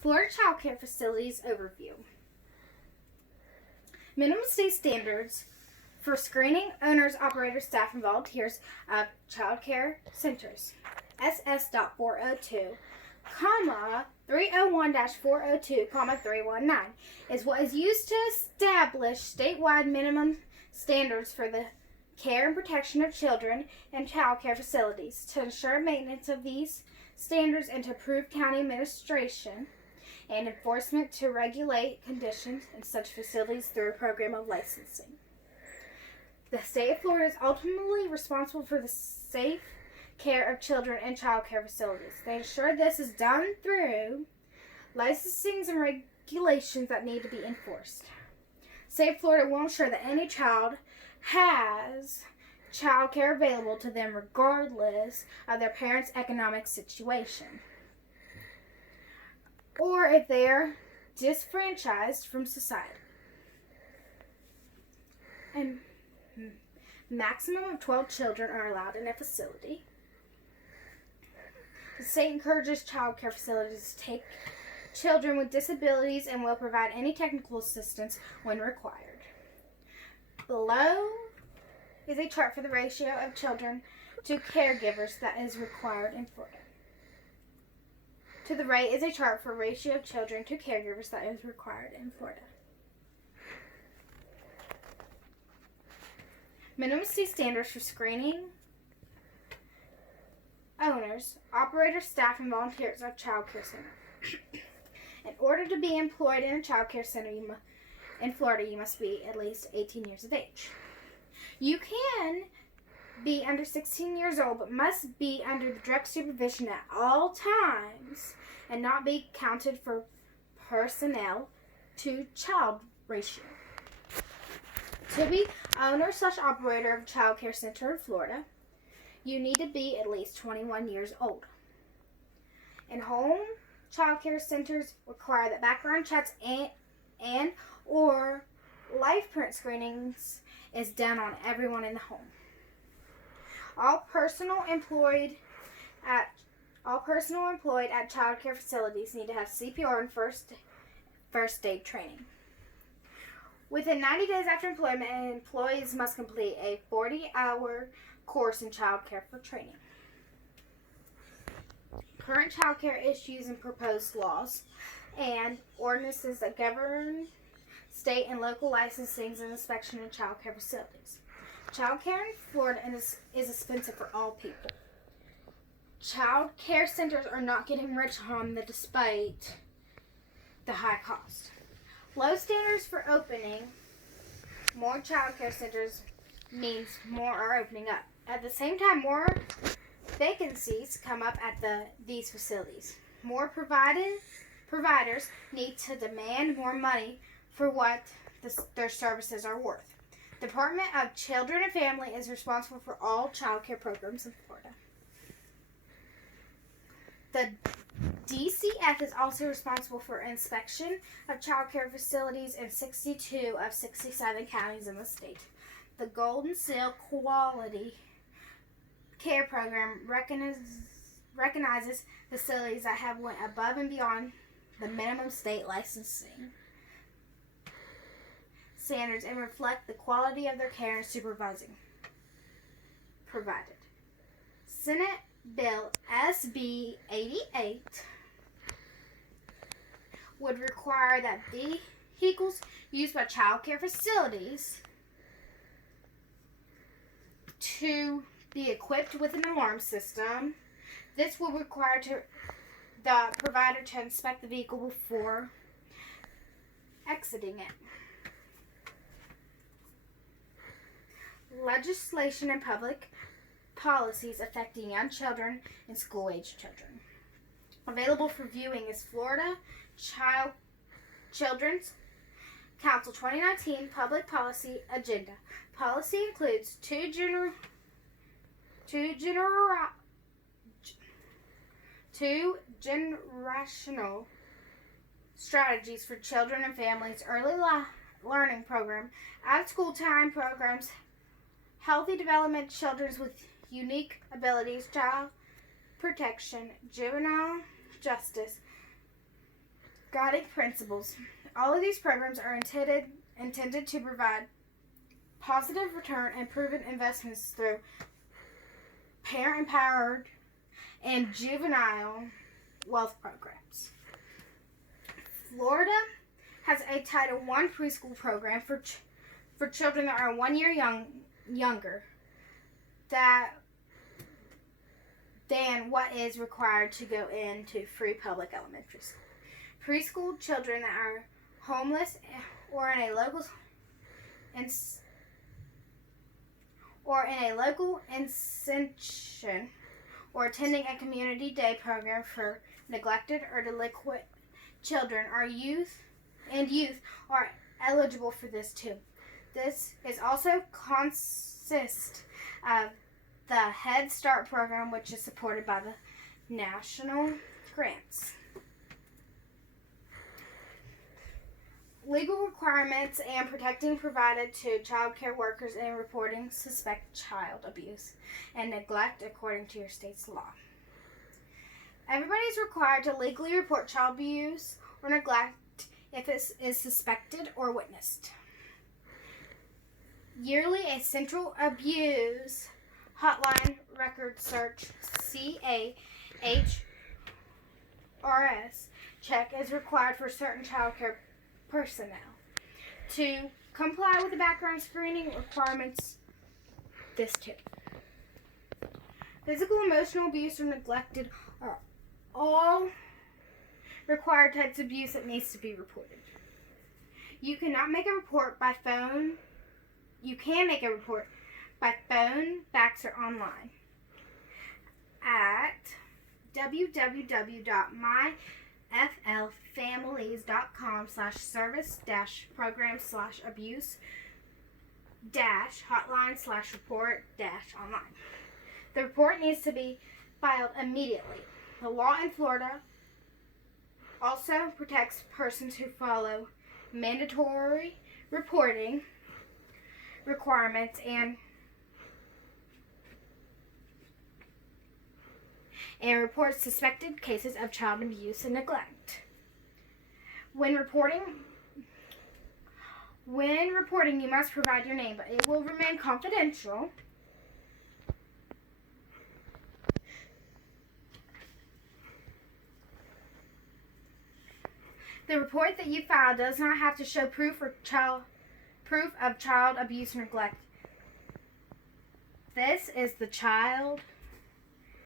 Florida Child Care Facilities Overview. Minimum state standards for screening owners, operators, staff, and volunteers of child care centers. SS.402, 301-402, 319 is what is used to establish statewide minimum standards for the care and protection of children in child care facilities to ensure maintenance of these standards and to approve county administration and enforcement to regulate conditions in such facilities through a program of licensing. The state of Florida is ultimately responsible for the safe care of children in child care facilities. They ensure this is done through licensings and regulations that need to be enforced. State of Florida will ensure that any child has child care available to them regardless of their parents' economic situation, or if they are disfranchised from society. And maximum of 12 children are allowed in a facility. The state encourages child care facilities to take children with disabilities and will provide any technical assistance when required. Below is a chart for the ratio of children to caregivers that is required in Florida. To the right is a chart for ratio of children to caregivers that is required in Florida. Minimum state standards for screening owners, operators, staff, and volunteers of child care center. In order to be employed in a child care center in Florida, you must be at least 18 years of age. You can be under 16 years old, but must be under the direct supervision at all times and not be counted for personnel to child ratio. To be owner/operator of a child care center in Florida, you need to be at least 21 years old. In-home child care centers require that background checks and or life print screenings is done on everyone in the home. All personnel employed at child care facilities need to have CPR and first aid training. Within 90 days after employment, employees must complete a 40-hour course in child care for training. Current child care issues and proposed laws and ordinances that govern state and local licensing and inspection in child care facilities. Child care in Florida is expensive for all people. Child care centers are not getting rich on them despite the high cost. Low standards for opening more child care centers means more are opening up. At the same time, more vacancies come up at these facilities. More providers need to demand more money for what their services are worth. The Department of Children and Family is responsible for all child care programs in Florida. The DCF is also responsible for inspection of child care facilities in 62 of 67 counties in the state. The Golden Seal Quality Care Program recognizes facilities that have went above and beyond the minimum state licensing standards and reflect the quality of their care and supervising provided. Senate Bill SB 88 would require that vehicles used by child care facilities to be equipped with an alarm system. This will require the provider to inspect the vehicle before exiting it. Legislation and public policies affecting young children and school-age children. Available for viewing is Florida Children's Council 2019 Public Policy Agenda. Policy includes two generational strategies for children and families, early learning program, out-of-school time programs, healthy development, children with unique abilities, child protection, juvenile justice, guiding principles. All of these programs are intended to provide positive return and proven investments through parent-empowered and juvenile wealth programs. Florida has a Title I preschool program for children that are 1 year younger than what is required to go into free public elementary school. Preschool children that are homeless or in a local institution or attending a community day program for neglected or delinquent children or youth are eligible for this too. This is also consists of the Head Start program, which is supported by the national grants. Legal requirements and protecting provided to child care workers in reporting suspect child abuse and neglect according to your state's law. Everybody is required to legally report child abuse or neglect if it is suspected or witnessed. Yearly, a Central Abuse Hotline Record Search CAHRS check is required for certain child care personnel. To comply with the background screening requirements, this too. Physical, emotional abuse, or neglected are all required types of abuse that needs to be reported. You cannot make a report by phone. You can make a report by phone, fax, or online at www.myflfamilies.com/service-programs/abuse-hotline/report-online. The report needs to be filed immediately. The law in Florida also protects persons who follow mandatory reporting requirements and reports suspected cases of child abuse and neglect. When reporting, you must provide your name, but it will remain confidential. The report that you file does not have to show proof of child abuse or neglect. This is the Child